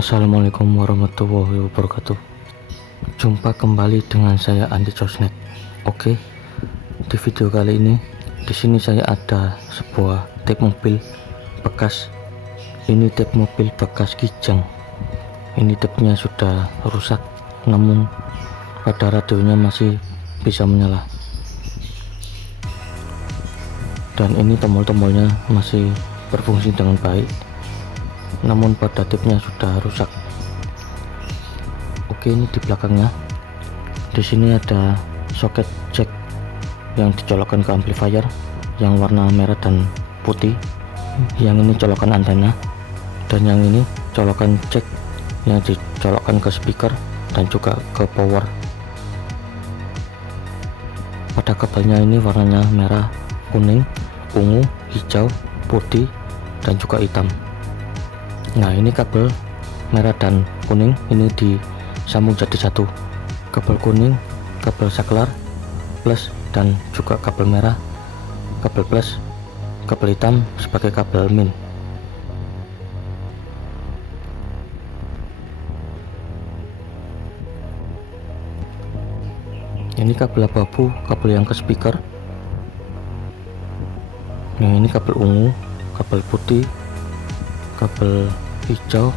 Assalamualaikum warahmatullahi wabarakatuh. Jumpa kembali dengan saya Andi Sosnet. Oke, di video kali ini di sini saya ada sebuah tip mobil bekas. Ini tip mobil bekas Kijang. Ini tipnya sudah rusak, namun pada radionya masih bisa menyala. Dan ini tombol-tombolnya masih berfungsi dengan baik, namun pada tipnya sudah rusak. Oke, ini di belakangnya. Di sini ada soket jack yang dicolokkan ke amplifier yang warna merah dan putih. Yang ini colokan antena, dan yang ini colokan jack yang dicolokkan ke speaker dan juga ke power. Pada kabelnya ini warnanya merah, kuning, ungu, hijau, putih, dan juga hitam. Nah, ini kabel merah dan kuning ini disambung jadi satu. Kabel kuning, kabel saklar plus, dan juga kabel merah, kabel plus, kabel hitam sebagai kabel min. Ini kabel abu-abu, kabel yang ke speaker. Yang ini kabel ungu, kabel putih, kabel hijau.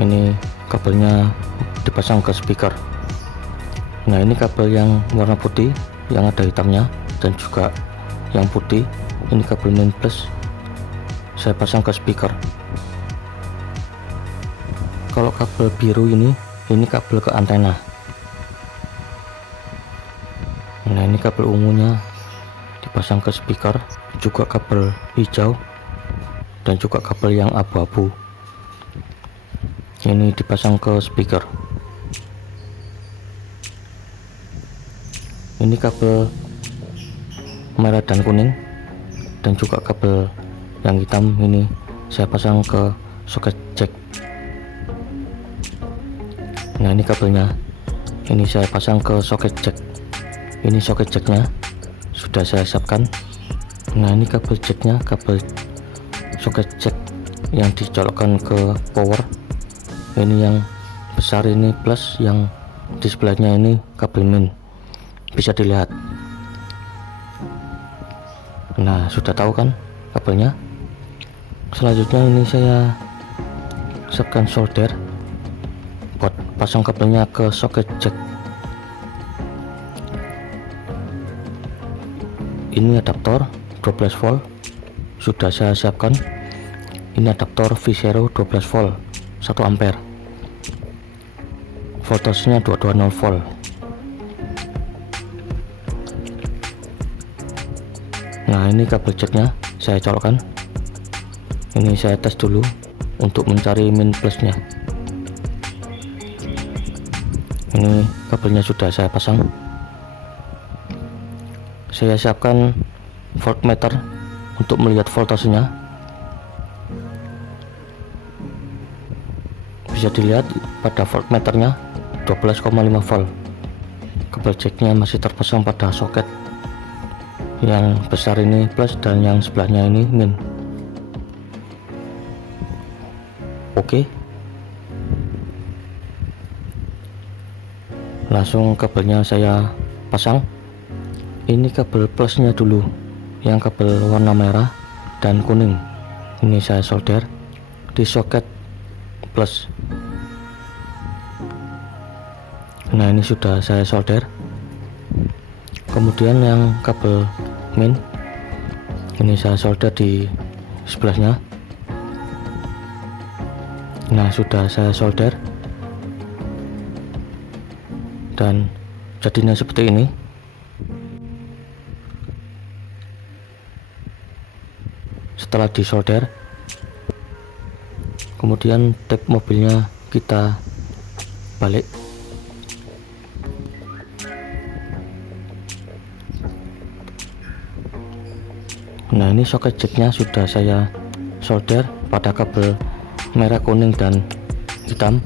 Ini kabelnya dipasang ke speaker. Nah, ini kabel yang warna putih yang ada hitamnya dan juga yang putih, ini kabel min plus, saya pasang ke speaker. Kalau kabel biru ini kabel ke antena. Nah, ini kabel ungunya dipasang ke speaker, juga kabel hijau dan juga kabel yang abu-abu ini dipasang ke speaker. Ini kabel merah dan kuning dan juga kabel yang hitam ini saya pasang ke soket jack. Nah, ini kabelnya ini saya pasang ke soket jack. Ini soket jacknya sudah saya siapkan. Nah, ini kabel jacknya, kabel soket jack yang dicolokkan ke power. Ini yang besar ini plus, yang di sebelahnya ini kabel min, bisa dilihat. Nah, sudah tahu kan kabelnya. Selanjutnya ini saya siapkan solder buat pasang kabelnya ke soket jack. Ini adaptor 12 volt sudah saya siapkan. Ini adaptor V0 12 volt 1 ampere, voltasenya 220 volt. Nah, ini kabel jacknya saya colokkan. Ini saya tes dulu untuk mencari min plusnya. Ini kabelnya sudah saya pasang. Saya siapkan voltmeter untuk melihat voltasenya. Bisa dilihat pada voltmeternya 12,5 volt. Kabel jacknya masih terpasang pada soket yang besar ini plus dan yang sebelahnya ini min. Oke, langsung kabelnya saya pasang. Ini kabel plusnya dulu, yang kabel warna merah dan kuning ini saya solder di soket plus. Nah, ini sudah saya solder. Kemudian yang kabel min ini saya solder di sebelahnya. Nah, sudah saya solder dan jadinya seperti ini. Setelah disolder, kemudian tip mobilnya kita balik. Nah, ini soket jacknya sudah saya solder pada kabel merah, kuning, dan hitam.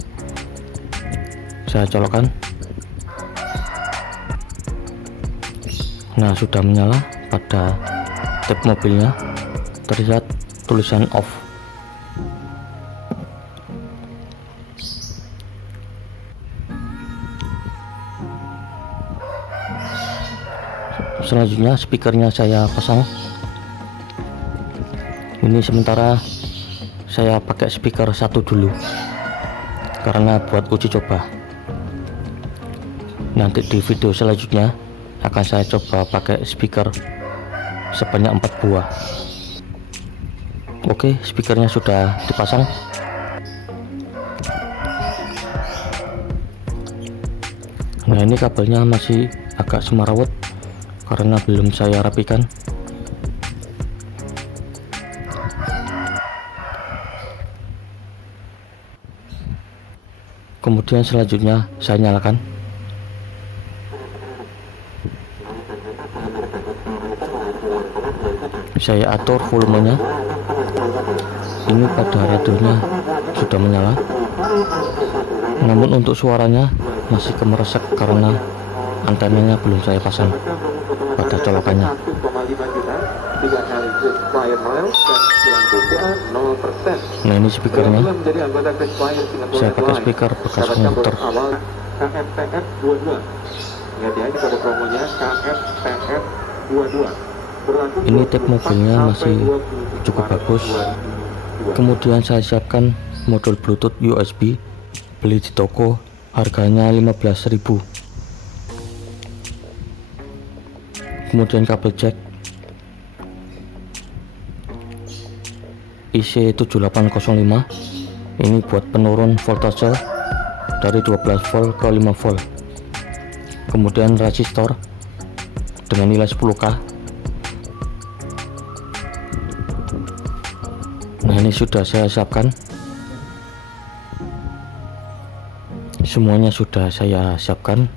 Saya colokkan. Nah, sudah menyala pada tip mobilnya, terlihat tulisan off. Selanjutnya speakernya saya pasang. Ini sementara saya pakai speaker satu dulu karena buat uji coba. Nanti di video selanjutnya akan saya coba pakai speaker sebanyak 4 buah. Oke, speakernya sudah dipasang. Nah, ini kabelnya masih agak semrawut karena belum saya rapikan. Kemudian selanjutnya saya nyalakan. Saya atur volumenya. Ini pada radionya sudah menyala, namun untuk suaranya masih kemeresek karena antenanya belum saya pasang pada colokannya. Nah, ini speakernya. Saya pakai speaker bekas komputer. Ini tag mobilnya masih cukup bagus. Kemudian saya siapkan modul Bluetooth USB, beli di toko, harganya 15.000. Kemudian kabel jack IC7805, ini buat penurun voltase dari 12 volt ke 5 volt. Kemudian resistor dengan nilai 10K. Nah, ini sudah saya siapkan. Semuanya sudah saya siapkan.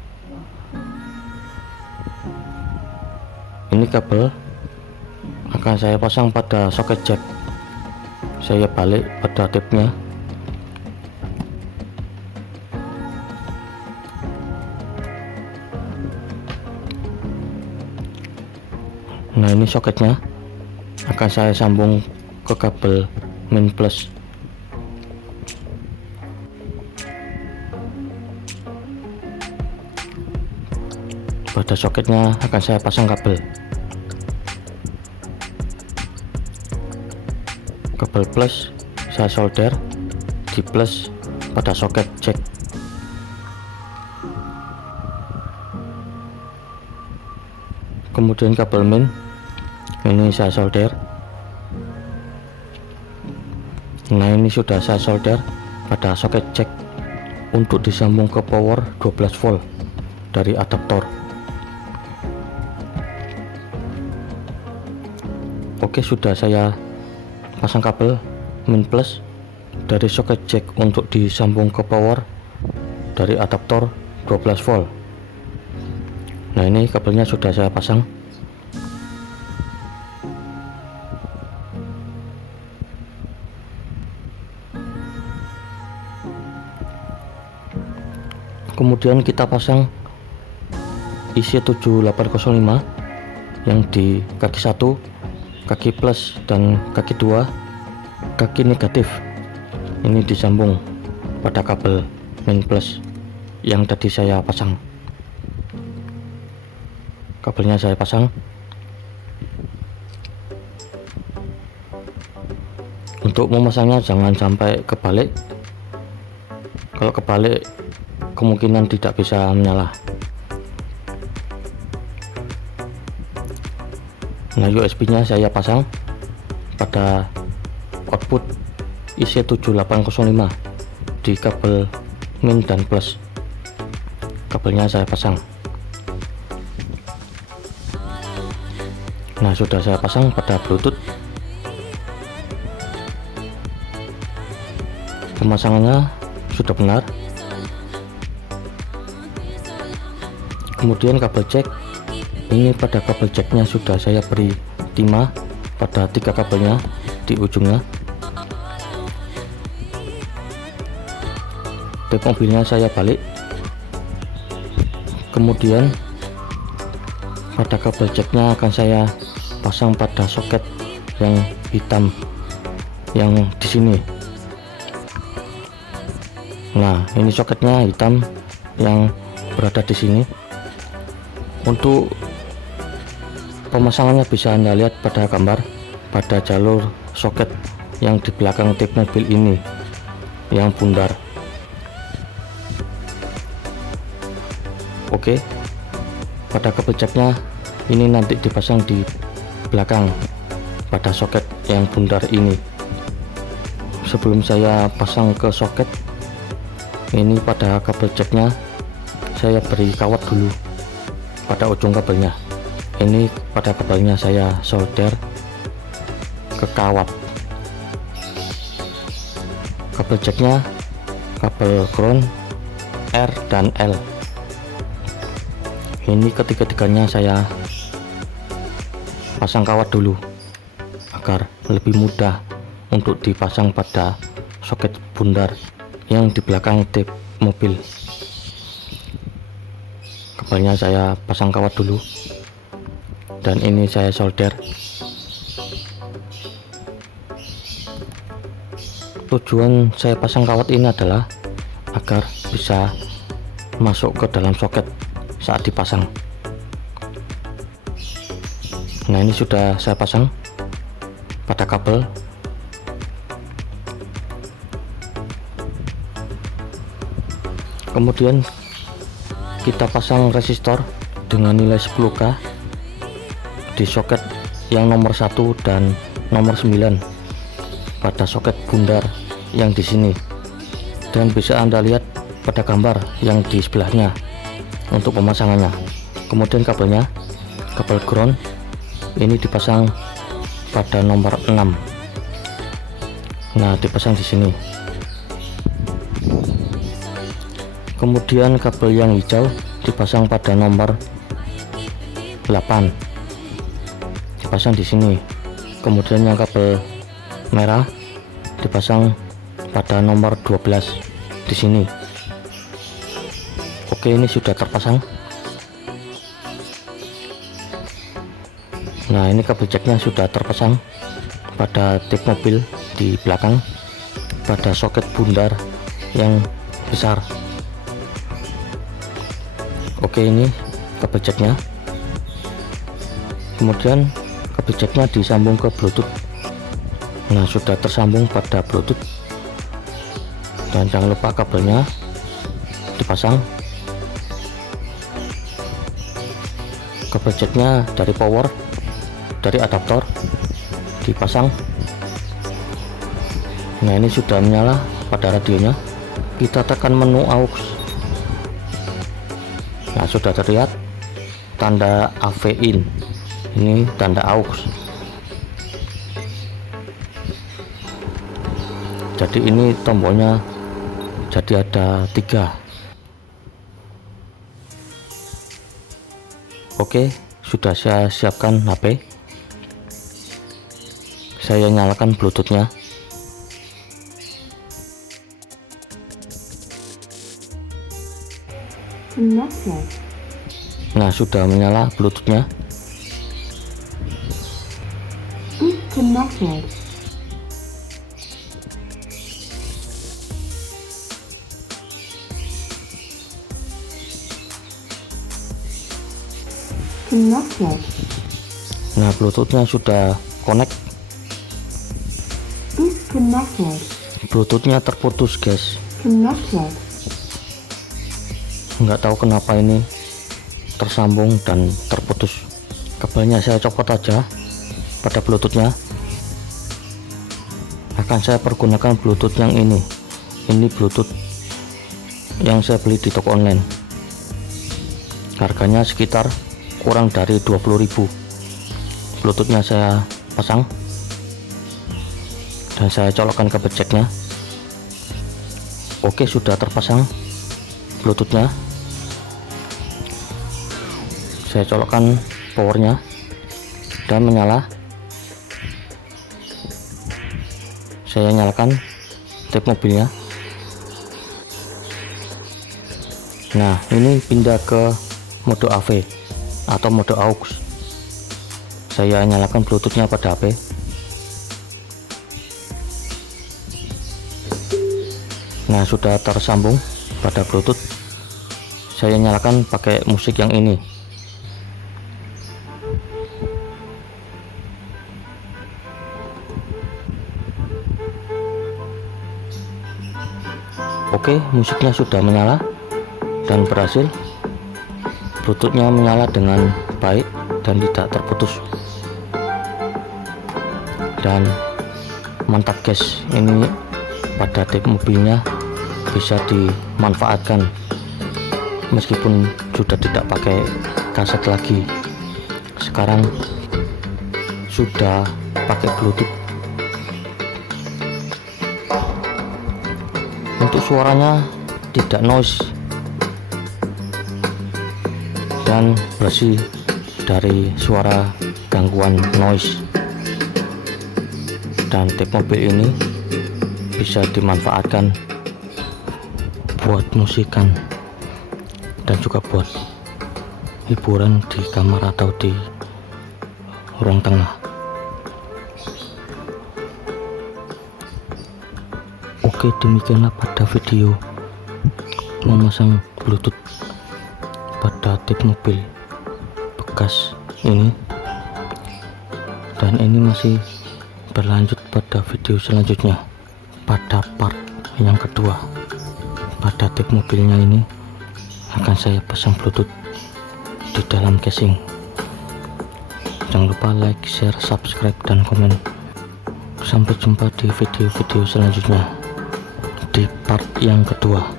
Ini kabel akan saya pasang pada soket jack. Saya balik pada tipnya. Nah, ini soketnya akan saya sambung ke kabel min plus. Pada soketnya akan saya pasang kabel plus, saya solder di plus pada soket jack. Kemudian kabel min ini saya solder. Nah, ini sudah saya solder pada soket jack untuk disambung ke power 12 volt dari adaptor. Oke, sudah saya pasang kabel min plus dari soket jack untuk disambung ke power dari adaptor 12 volt. Nah, ini kabelnya sudah saya pasang. Kemudian kita pasang IC7805 yang di kaki 1, kaki plus dan kaki 2, kaki negatif. Ini disambung pada kabel min plus yang tadi saya pasang. Kabelnya saya pasang. Untuk memasangnya jangan sampai kebalik. Kalau kebalik kemungkinan tidak bisa menyala. Nah, USB-nya saya pasang pada output IC7805 di kabel min dan plus. Kabelnya saya pasang. Nah, sudah saya pasang pada Bluetooth. Pemasangannya sudah benar. Kemudian kabel jack, ini pada kabel jacknya sudah saya beri timah pada 3 kabelnya di ujungnya. Tip mobilnya saya balik. Kemudian pada kabel jacknya akan saya pasang pada soket yang hitam yang di sini. Nah, ini soketnya hitam yang berada di sini. Untuk Pemasangannya bisa Anda lihat pada gambar pada jalur soket yang di belakang tip mobil ini yang bundar. Oke, pada kabel jacknya ini nanti dipasang di belakang pada soket yang bundar ini. Sebelum saya pasang ke soket ini, pada kabel jacknya saya beri kawat dulu pada ujung kabelnya. Ini pada kabelnya saya solder ke kawat. Kabel jacknya kabel ground, R dan L. Ini ketiga-tiganya saya pasang kawat dulu agar lebih mudah untuk dipasang pada soket bundar yang di belakang tip mobil. Kabelnya saya pasang kawat dulu dan ini saya solder. Tujuan saya pasang kawat ini adalah agar bisa masuk ke dalam soket saat dipasang. Nah, ini sudah saya pasang pada kabel. Kemudian kita pasang resistor dengan nilai 10K di soket yang nomor 1 dan nomor 9 pada soket bundar yang di sini, dan bisa Anda lihat pada gambar yang di sebelahnya untuk pemasangannya. Kemudian kabelnya, kabel ground ini dipasang pada nomor 6. Nah, dipasang di sini. Kemudian kabel yang hijau dipasang pada nomor 8, dipasang di sini. Kemudian yang kabel merah dipasang pada nomor 12 di sini. Oke, ini sudah terpasang. Nah, ini kabel jacknya sudah terpasang pada tip mobil di belakang pada soket bundar yang besar. Oke, ini kabel jacknya. Kemudian kabel jacknya disambung ke Bluetooth. Nah, sudah tersambung pada Bluetooth, dan jangan lupa kabelnya dipasang. Kabel jacknya dari power, dari adaptor dipasang. Nah, ini sudah menyala pada radionya. Kita tekan menu aux. Nah, sudah terlihat tanda AV in. Ini tanda aux. Jadi ini tombolnya jadi ada 3. Oke, sudah saya siapkan HP. Saya nyalakan Bluetoothnya. Nah, sudah menyala Bluetoothnya. Disconnected. Connected. Nah, Bluetoothnya sudah connect. Disconnected. Bluetoothnya terputus, guys. Connected. Nggak tahu kenapa ini tersambung dan terputus. Kabelnya saya copot aja pada Bluetoothnya. Akan saya pergunakan Bluetooth yang ini. Ini Bluetooth yang saya beli di toko online. Harganya sekitar kurang dari 20.000. Bluetoothnya saya pasang dan saya colokkan kabel jacknya. Oke, sudah terpasang Bluetoothnya. Saya colokkan powernya dan menyala. Saya nyalakan tip mobilnya. Nah, ini pindah ke mode AV atau mode aux. Saya nyalakan Bluetoothnya pada HP. Nah, sudah tersambung pada Bluetooth. Saya nyalakan pakai musik yang ini. Oke, musiknya sudah menyala dan berhasil. Bluetoothnya menyala dengan baik dan tidak terputus. Dan mantap guys, ini pada tip mobilnya bisa dimanfaatkan meskipun sudah tidak pakai kaset lagi, sekarang sudah pakai Bluetooth. Untuk suaranya tidak noise dan bersih dari suara gangguan noise. Dan tip mobil ini bisa dimanfaatkan buat musikan dan juga buat hiburan di kamar atau di ruang tengah. Oke, demikianlah pada video memasang Bluetooth pada tip mobil bekas ini, dan ini masih berlanjut pada video selanjutnya. Pada part yang kedua pada tip mobilnya ini akan saya pasang Bluetooth di dalam casing. Jangan lupa like, share, subscribe, dan komen. Sampai jumpa di video-video selanjutnya di part yang kedua.